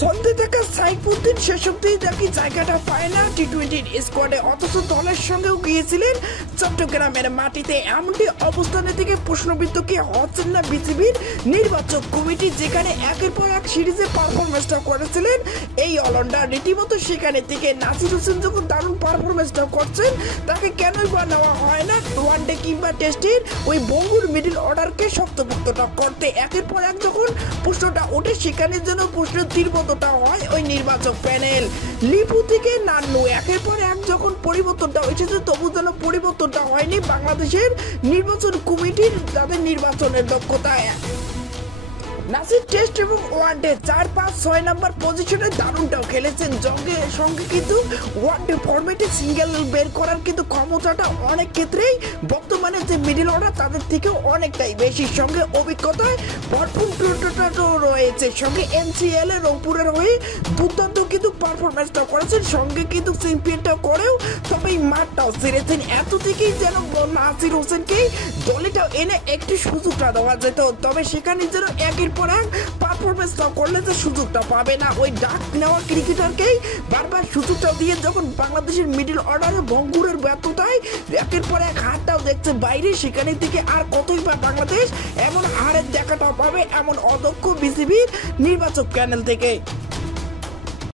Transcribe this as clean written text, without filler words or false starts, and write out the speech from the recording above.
ছন্দে থাকা সাইফুদ্দিন শেষ অব্দি নাকি জায়গাটা পায় না টি-20 স্কোয়াডে, অথচ দলের সঙ্গেও গিয়েছিলেন চট্টগ্রামের মাটিতে। এমনটি অবস্থানে থেকে প্রশ্নবিদ্ধ কি হচ্ছেন না বিসিবির নির্বাচক কমিটি, যেখানে একের পর এক সিরিজে পারফরমেন্সটা করেছিলেন এই অলরাউন্ডার। রীতিমতো সেখানে থেকে নাসির হোসেন যখন দারুণ পারফরমেন্সটা করছেন, তাকে কেনই বা নেওয়া হয় না ওয়ানডে কিংবা টেস্টের ওই বঙ্গুর মিডল অর্ডারকে শক্তপোক্তটা করতে। একের পর এক যখন প্রশ্নটা ওঠে, সেখানে যেন প্রশ্নের তীরবদ্ধতা হয় ওই নির্বাচক প্যানেল। লিপু থেকে নান্নু, একের পর এক যখন পরিবর্তনটা এসেছে, তবু যেন পরিবর্তনটা হয়নি বাংলাদেশের নির্বাচন কমিটির তাদের নির্বাচনের দক্ষতায়। নাসির টেস্ট এবং ওয়ানডে 4, 5, 6 নাম্বার পজিশনে দারুণটাও খেলেছেন। সঙ্গে কিন্তু ওয়ানডে ফরম্যাটে সিঙ্গেল বের করার কিন্তু ক্ষমতাটা অনেক ক্ষেত্রেই বর্তমানে যে মিডল অর্ডার তাদের থেকেও অনেকটাই বেশি। সঙ্গে অভিজ্ঞতায় ভরপুর রয়েছে। সঙ্গে এনসিএল এর রংপুরের হয়ে দুর্দান্ত কিন্তু পারফরমেন্সটা করেছেন, সঙ্গে কিন্তু চ্যাম্পিয়নটাও করেও তবে এই মাঠটাও ছেড়েছেন। এত থেকেই যেন নাসির হোসেনকে দলেটাও এনে একটি সুযোগটা দেওয়া যেত, তবে সেখানে যেন একের পর এক পারফরমেন্সটা করলে যে সুযোগটা পাবে না, ওই ডাক নেওয়া ক্রিকেটারকেই বারবার সুযোগটা দিয়ে যখন বাংলাদেশের মিডল অর্ডারে ভঙ্গুরের ব্যর্থতায় একের পর এক হারটাও দেখছে বাইরে, সেখানে থেকে আর কতই বা বাংলাদেশ এমন হারের দেখাটা পাবে এমন অদক্ষ বিসিবির নির্বাচক প্যানেল থেকে।